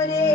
morning.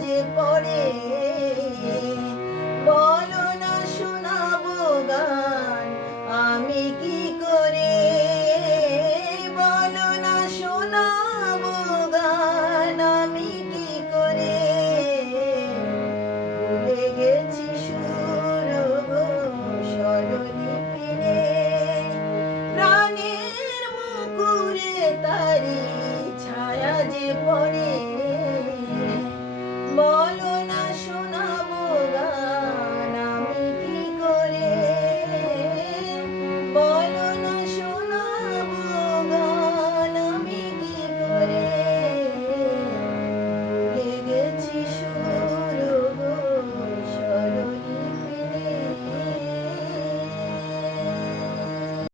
যে পড়ে বলো না শোনাব গান, আমি কি করে? বলো না শোনাবো গান, আমি কি করে? ভুলে গেছি সুর সরণি ফিরে প্রাণের মুকুরে তারি ছায়া যে পড়ে